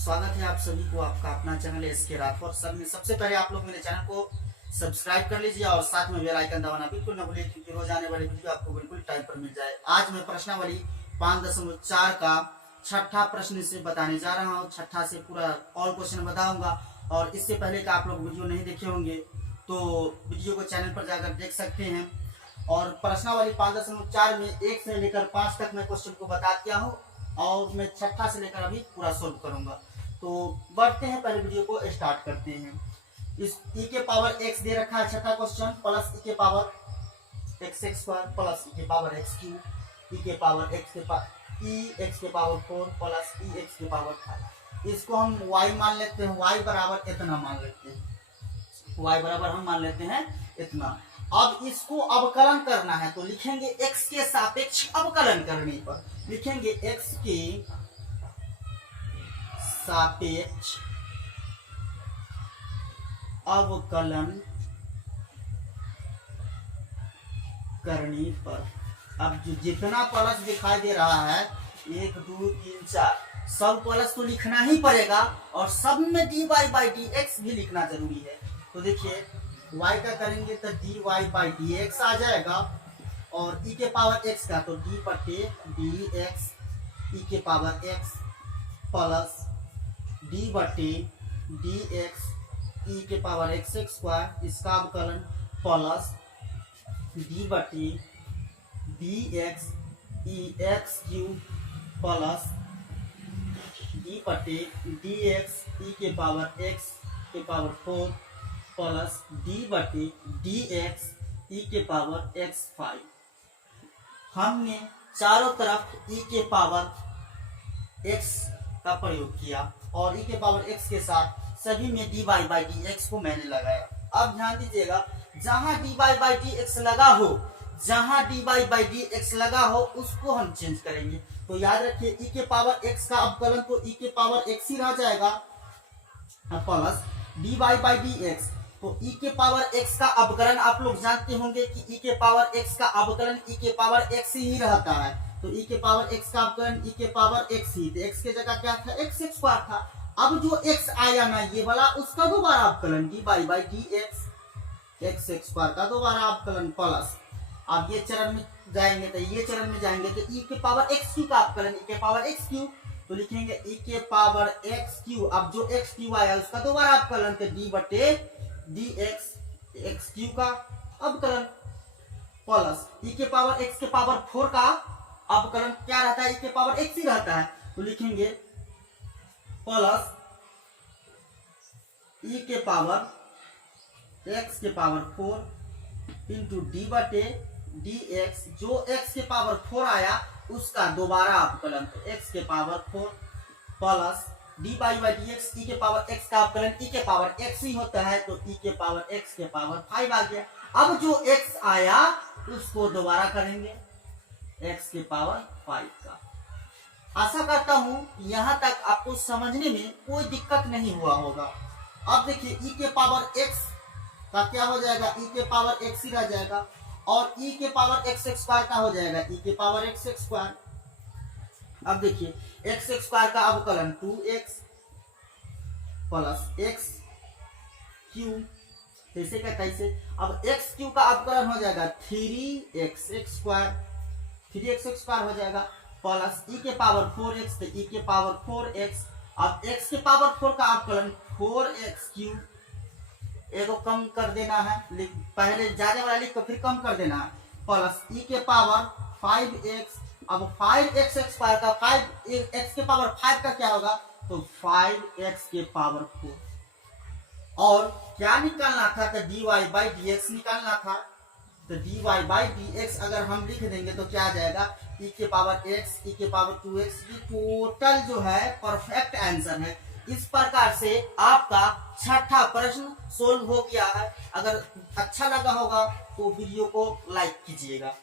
स्वागत है आप सभी को आपका अपना चैनल एसके राठौर सर में। सबसे पहले आप लोग मेरे चैनल को सब्सक्राइब कर लीजिए और साथ में बेल आइकन दबाना बिल्कुल न भूलिए, क्योंकि रोज आने वाली वीडियो आपको बिल्कुल टाइम पर मिल जाए। आज मैं प्रश्नावली 5.4 का छठा प्रश्न से बताने जा रहा हूँ। छठा से पूरा ऑल क्वेश्चन बताऊंगा, और इससे पहले का आप लोग वीडियो नहीं देखे होंगे तो वीडियो को चैनल पर जाकर देख सकते हैं। और प्रश्नावली 5.4 में 1 से लेकर 5 तक मैं क्वेश्चन को बता दिया हूँ, और मैं छठा से लेकर अभी पूरा सोल्व करूंगा। तो बढ़ते हैं, पहले वीडियो को स्टार्ट करते हैं। इस e के पावर x दे रखा है छठा क्वेश्चन, प्लस e के power x square plus e के पावर x क्यूब, e के पावर x के पावर 4 प्लस e x के पावर 5। इसको हम y मान लेते हैं, y बराबर इतना मान लेते हैं, y बराबर हम मान लेते हैं इतना। अब इसको अवकलन करना है तो लिखेंगे x के सापेक्ष अवकलन करने पर लिखेंगे x के सापेक्ष अवकलन करने पर अब जो जितना प्लस दिखाई दे रहा है 1 2 3 4 सब प्लस तो लिखना ही पड़ेगा, और सब में dy बाई डी एक्स भी लिखना जरूरी है। तो देखिए y का करेंगे तो dy बाई डी एक्स आ जाएगा, और e के पावर x का तो d बटे डी एक्स ई के पावर x प्लस d बटे डी एक्स ई के पावर x स्क्वायर, इसका अवकलन प्लस d बटे डी एक्स ई एक्स क्यूब प्लस d बटे डी एक्स ई के पावर x के पावर 4 प्लस d बटे डी एक्स ई के पावर x 5। हमने चारों तरफ e के पावर x का प्रयोग किया, और e के पावर x के साथ सभी में dy बाई डी एक्स को मैंने लगाया। अब ध्यान दीजिएगा, जहां dy बाई डी एक्स लगा हो, जहां dy बाई डी एक्स लगा हो उसको हम चेंज करेंगे। तो याद रखिए e के पावर x का अवकलन तो e के पावर x ही रह जाएगा, plus dy by d x. तो e के पावर x का अवकलन आप लोग जानते होंगे कि e के पावर x का अवकलन e के पावर x ही रहता है। तो e के पावर x का अवकलन e के पावर x ही, तो x के जगह क्या था, x स्क्वायर था। अब जो x आया ना ये वाला, उसका दोबारा अवकलन dy by d x x square का दोबारा अवकलन प्लस। अब ये चरण में जाएंगे तो ये चरण में जाएंगे तो e के पावर x क्यू का अवकलन e के पावर x क्यू, तो लिखेंगे e के पावर x क्यू। अब जो x क्यू आया उसका दोबारा अवकलन तो d बटे डी एक्स एक्स क्यू का अवकलन प्लस e के पावर x के पावर 4 का अवकलन क्या रहता है, e के पावर x ही रहता है। तो लिखेंगे प्लस e के पावर x के पावर 4 इंटू डी बटे डी एक्स, जो x के पावर 4 आया उसका दोबारा अवकलन तो x के power 4 plus d by d x e के पावर x का अवकलन e के पावर x ही होता है, तो e के पावर x के पावर 5 आ गया। अब जो x आया उसको दोबारा करेंगे x के पावर 5 का। आशा करता हूं यहां तक आपको समझने में कोई दिक्कत नहीं हुआ होगा। अब देखिए e के पावर x का क्या हो जाएगा, e के पावर x ही रह जाएगा, और e के पावर x स्क्वायर का हो जाएगा e के पावर x स्क्वायर। अब देखिए x स्क्वायर का अवकलन 2x प्लस x क्यू, कैसे का कैसे। अब x क्यू का अवकलन हो जाएगा 3x स्क्वायर, 3x स्क्वायर हो जाएगा प्लस e के पावर 4x तो e के पावर 4x। अब x के पावर 4 का अवकलन 4x क्यू, एगो कम कर देना है, पहले ज्यादा वाला लिख कर फिर कम कर देना है, प्लस e के पावर 5x। अब 5x स्क्वायर का 5x के पावर 5 का क्या होगा, तो 5x के पावर 4। और क्या निकालना था, तो dy बाई डी एक्स निकालना था। तो dy बाई डी एक्स अगर हम लिख देंगे तो क्या आ जाएगा, e के पावर x e के पावर 2x की टोटल जो है परफेक्ट आंसर है। इस प्रकार से आपका छठा प्रश्न सोल्व हो गया है। अगर अच्छा लगा होगा तो वीडियो को लाइक कीजिएगा।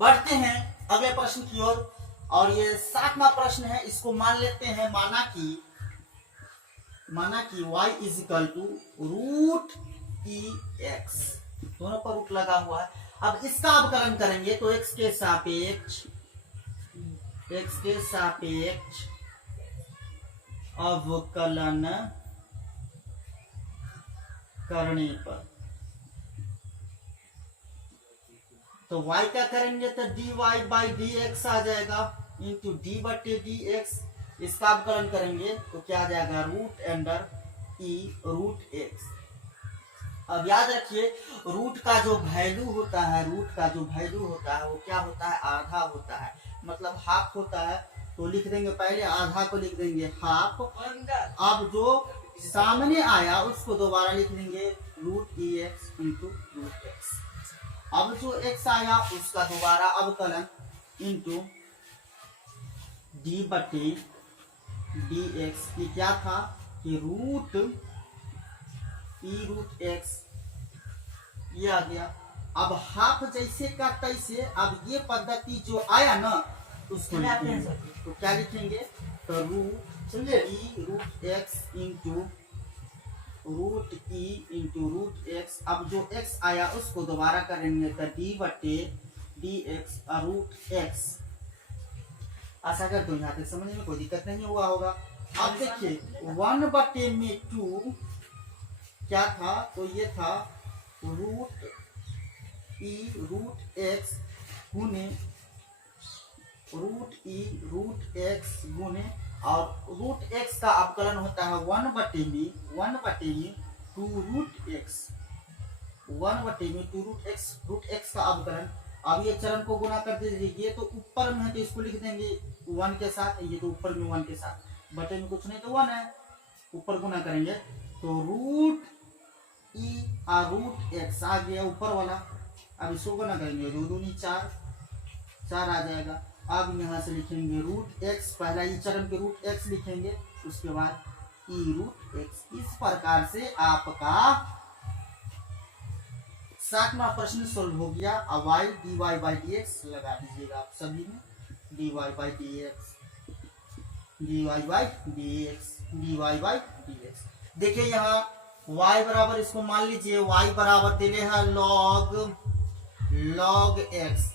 बढ़ते हैं अगले प्रश्न की ओर, और ये 7वां प्रश्न है। इसको मान लेते हैं, माना कि y is equal to root e x, दोनों पर रूट लगा हुआ है। अब इसका अवकलन करेंगे तो x के सापेक्ष अवकलन करने पर। तो y क्या करेंगे तो dy बाई डी एक्स आ जाएगा इंटू डी बटे डी एक्स। इसका अवकलन करेंगे तो क्या आ जाएगा रूट अंडर ई रूट एक्स। अब याद रखिए रूट का जो वैल्यू होता है, रूट का जो वैल्यू होता है वो क्या होता है, आधा होता है, मतलब हाफ होता है। तो लिख देंगे पहले आधा को लिख देंगे हाफ। अब जो सामने आया उसको दोबारा लिख देंगे root e x into root x. अब जो एक्स आया उसका दोबारा अवकलन इंटू डी बटे डी एक्स की क्या था कि रूट ई रूट एक्स ये आ गया। अब हाफ जैसे का तैसे अब ये पद्धति जो आया ना उसको लिखेंगे। तो क्या लिखेंगे तो root e root x into root e into root x. अब जो एक्स आया उसको दोबारा करेंगे तो डी बटे डी एक्स रूट एक्स। आशा करता हूँ यहाँ तक समझने में कोई दिक्कत नहीं हुआ होगा। अब देखिए 1 बटे में 2 क्या था तो ये था रूट ई रूट एक्स गुने रूट ई रूट एक्स गुने और रूट एक्स का अवकलन होता है 1 बटे में 2 रूट एक्स। 1 बटे में 2 रूट एक्स का अवकलन। अब ये चरण को गुना कर दीजिए, ये तो ऊपर में है तो इसको लिख देंगे 1 के साथ, ये तो ऊपर में 1 के साथ, बटे में कुछ नहीं तो 1 है, ऊपर गुना करेंगे तो रूट ई और रूट एक्स आ गया ऊपर वाला। अब इसको गुना करेंगे 2 दूनी 4 आ जाएगा। अब यहाँ से लिखेंगे रूट एक्स, पहला ई चरण पे रूट एक्स लिखेंगे, उसके बाद ई रूट एक्स। इस प्रकार से आपका 7वां प्रश्न सोल्व हो गया। अब y dy by d x लगा दीजिएगा आप सभी में, dy by d x, dy by d x, dy by d x. देखिए यहाँ y बराबर, इसको मान लीजिए y बराबर दिले है log x।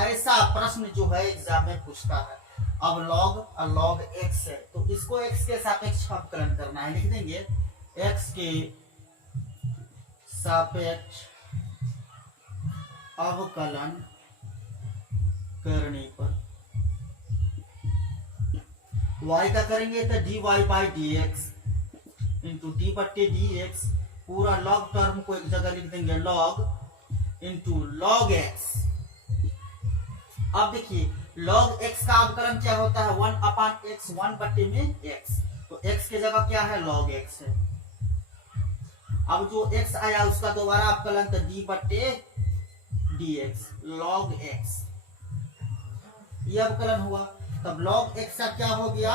ऐसा प्रश्न जो है एग्जाम में पूछता है। अब log x है तो इसको x के सापेक्ष अवकलन करना है, लिख देंगे x के सापेक्ष अवकलन करने पर y का करेंगे तो dy by d x into d बटे डी एक्स। पूरा log टर्म को एक जगह लिख देंगे log इंटू log x। अब देखिए log x का अवकलन क्या होता है 1 अपान x, 1 बटे में x, तो x के जगह क्या है log x है। अब जो x आया उसका दोबारा अवकलन तो d बटे dx log x, ये अवकलन हुआ। तब log x का क्या हो गया,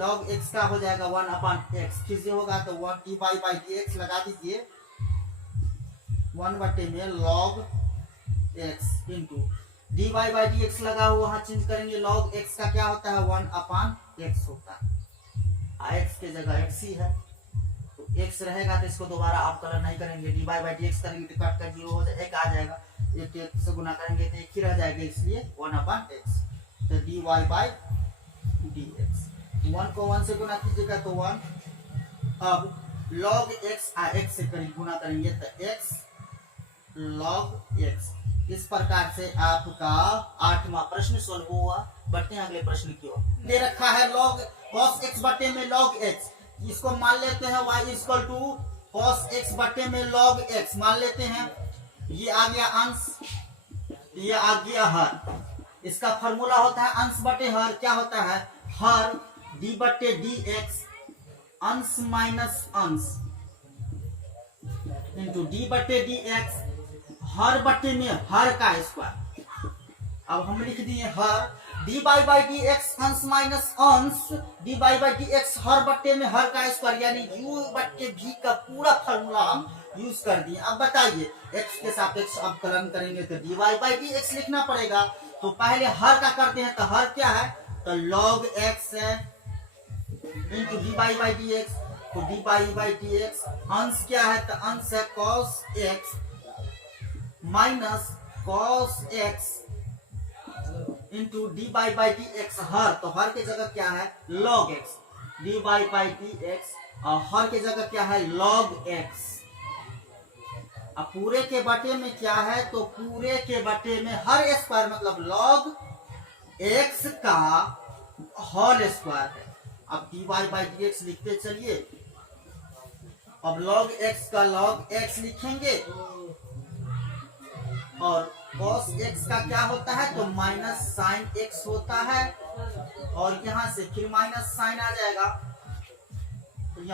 log x का हो जाएगा 1 अपान x, फिर से होगा तो 1 dy बाई dx लगा दीजिए 1 बटे में log x into dy by dx लगा हुआ, वहां चेंज करेंगे log x का क्या होता है 1 अपान x होता है, x के जगह x ही है तो x रहेगा तो इसको दोबारा अवकलन नहीं करेंगे, dy बाई dx करेंगे तो कट कर 0 हो जाएगा, एक आ जाएगा, एक से गुना करेंगे तो एक ही रह जाएगा, इसलिए 1 अपान x। तो dy बाई dx 1 को 1 से गुना कीजिएगा तो 1। अब log x x से करीब गुना करेंगे तो x log x। इस प्रकार से आपका 8वां प्रश्न सोल्व हुआ। बढ़ते हैं अगले प्रश्न की ओर। दे रखा है log cos x बटे में log x, इसको मान लेते हैं y equal to cos x बटे में log x मान लेते हैं। ये आ गया अंश, ये आ गया हर। इसका फॉर्मूला होता है अंश बटे हर, क्या होता है हर d बटे डी एक्स अंश माइनस अंश इंटू डी बटे डी एक्स हर बटे में हर का स्क्वायर। अब हम लिख दिए हर डी बाई डी एक्स अंश माइनस अंश डी बाई डी एक्स हर बटे में हर का स्क्वायर, यानी u बटे v का पूरा फॉर्मूला हम यूज कर दिए। अब बताइए x के सापेक्ष अवकलन करेंगे तो डी बाई डी एक्स लिखना पड़ेगा। तो पहले हर का करते हैं तो हर क्या है तो log x है into d by d x, तो डी बाई डी एक्स अंश क्या है तो अंश है cos x minus cos x into d by d x हर, तो हर की जगह क्या है log x, d by d x, और हर की जगह क्या है लॉग एक्स। अब पूरे के बटे में क्या है, तो पूरे के बटे में हर स्क्वायर मतलब लॉग एक्स का होल स्क्वायर है। अब डी बाई डी एक्स लिखते चलिए, अब लॉग एक्स का लॉग एक्स लिखेंगे, और cos x का क्या होता है, तो माइनस साइन x होता है, और यहाँ से फिर माइनस साइन आ जाएगा,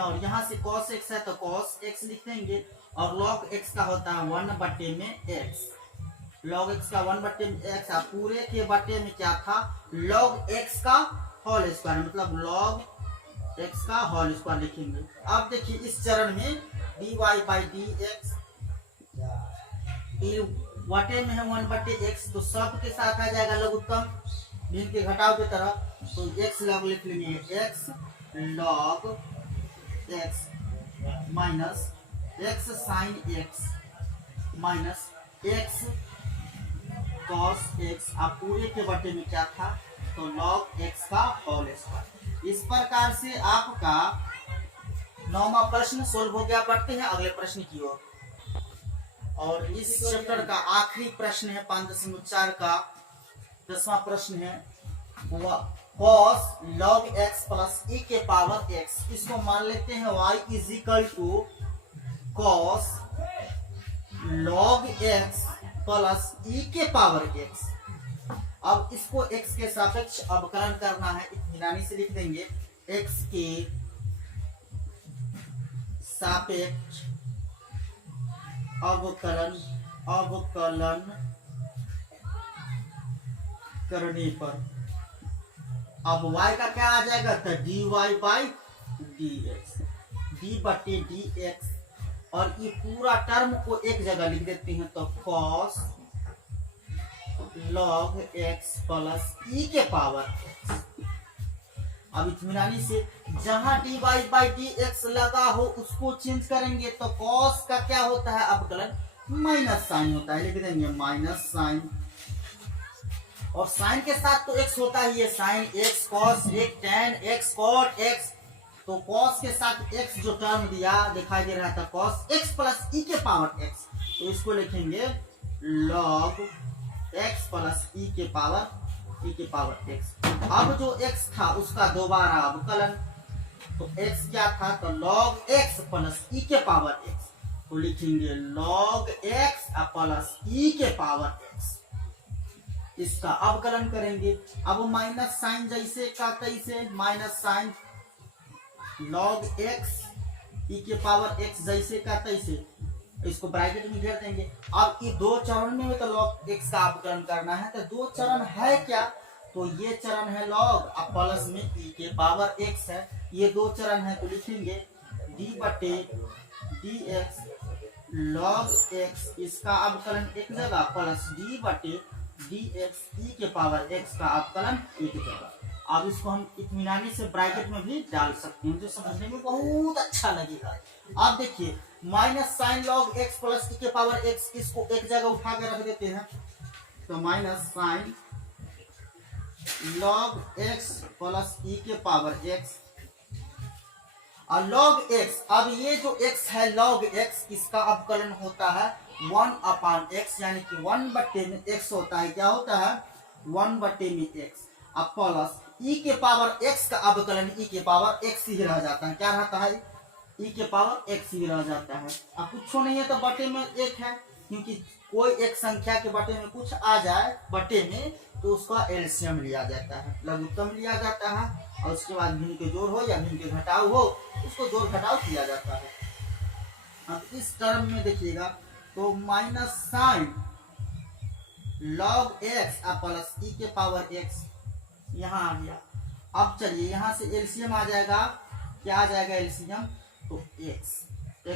और यहाँ से cos x है तो cos x लिख देंगे, और log x का होता है 1/में x, log x का 1/में x, पूरे के बटे में क्या था log x का होल स्क्वायर, मतलब log x का होल स्क्वायर लिखेंगे। अब देखिए इस चरण में dy बाई डी एक्स वाटे में है 1/x, तो सब के साथ आ जाएगा लघुत्तम भिन्न के घटाव की तरह, तो x लॉग लिख लेंगे, x log x minus x sine x minus x cos x। अब पूरे के बटे में क्या था, तो log x का होल स्क्वायर। इस प्रकार से आपका 9वां प्रश्न सोल्व हो गया। बढ़ते हैं अगले प्रश्न की ओर, और इस चैप्टर का आखिरी प्रश्न है 5.4 का 10वां प्रश्न है, cos log x plus e के पावर x। इसको मान लेते हैं y is equal to cos log x plus e के पावर x। अब इसको x के सापेक्ष अवकलन करना है, इत्मीनानी से लिख देंगे, x के सापेक्ष अवकलन करने पर अब y का क्या आ जाएगा, तो dy by d x, D बटे डी एक्स, और ये पूरा टर्म को एक जगह लिख देते हैं, तो cos log x plus e के पावर x। अब इत्मीनानी से जहां डी बाई डी एक्स लगा हो उसको चेंज करेंगे, तो cos का क्या होता है अवकलन माइनस साइन होता है, लिख देंगे माइनस साइन, और साइन के साथ तो x होता ही है, sign x cos x tan x cot x, तो cos के साथ x जो टर्म दिया दिखाई दे रहा था cos x प्लस e के पावर x, तो इसको लिखेंगे log x प्लस e के पावर x। अब जो x था उसका दोबारा अवकलन, तो x क्या था, तो log x प्लस e के पावर x, तो लिखेंगे log x प्लस e के पावर x। इसका अवकलन करेंगे, अब माइनस साइन जैसे का तैसे, minus sine log x e के पावर x जैसे का तैसे, इसको ब्रैकेट में घेर देंगे। अब ये दो चरण में तो log x का अवकलन करना है, तो दो चरण है क्या, तो ये चरण है log, अब प्लस में e के पावर x है, ये दो चरण है, तो लिखेंगे d बटे डी एक्स log x, इसका अवकलन एक जगह, प्लस d बटे डी एक्स ई के पावर x का अवकलन एक जगह। अब इसको हम इत्मीनानी से ब्रैकेट में भी डाल सकते हैं, जो समझने में बहुत अच्छा लगेगा। अब देखिए minus sine log x plus e के पावर एक्स, इसको एक जगह उठा के रख देते हैं, तो minus sine log x plus e के पावर एक्स, और लॉग एक्स, अब ये जो x है लॉग x, इसका अवकलन होता है 1/x, यानी कि 1/में x होता है, क्या होता है 1/में x, अब प्लस e के पावर x का अवकलन e के पावर x ही रह जाता है, क्या रहता है e के पावर x ही रह जाता है। अब कुछ नहीं है तो बटे में एक है, क्योंकि कोई एक संख्या के बटे में कुछ आ जाए बटे में, तो उसका एलसीएम लिया जाता है, लघुत्तम लिया जाता है, और उसके बाद भिन्न के जोड़ हो या भिन्न के घटाव हो, उसको जोड़ घटाव किया जाता है। अब इस टर्म में देखिएगा, तो minus sine log x plus e के पावर एक्स यहाँ आ गया। अब चलिए यहाँ से एलसीएम आ जाएगा, क्या आ जाएगा एलसीएम, तो x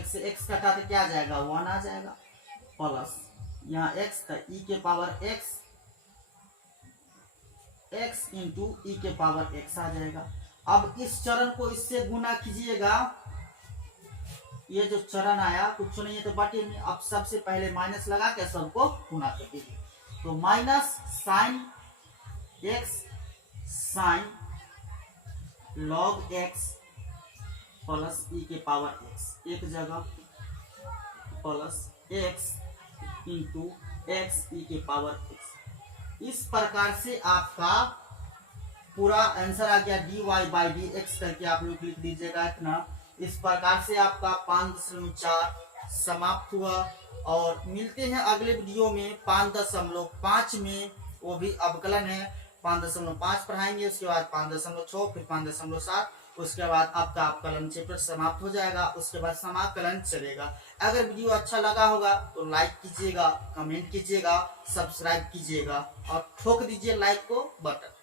से x कटा के क्या आ जाएगा 1 आ जाएगा, प्लस यहाँ x का e के पावर x इंटू ई के पावर x आ जाएगा। अब इस चरण को इससे गुना कीजिएगा, ये जो चरण आया कुछ नहीं है तो बटे में, अब सबसे पहले माइनस लगा के सबको गुना कर दीजिए, तो minus sine x sine log x plus e के पावर एक्स, एक जगह plus x into x e के पावर एक्स। इस प्रकार से आपका पूरा आंसर आ गया dy बाई डी एक्स करके आप लोग लिख दीजिएगा इतना। इस प्रकार से आपका 5.4 समाप्त हुआ और मिलते हैं अगले वीडियो में 5.5 में, वो भी अवकलन है। 5.5 पढ़ाएंगे, उसके बाद 5.6, फिर 5.7, उसके बाद आपका अवकलन चैप्टर समाप्त हो जाएगा। उसके बाद समाकलन चलेगा। अगर वीडियो अच्छा लगा होगा तो लाइक कीजिएगा, कमेंट कीजिएगा, सब्सक्राइब कीजिएगा और ठोक दीजिए लाइक को बटन।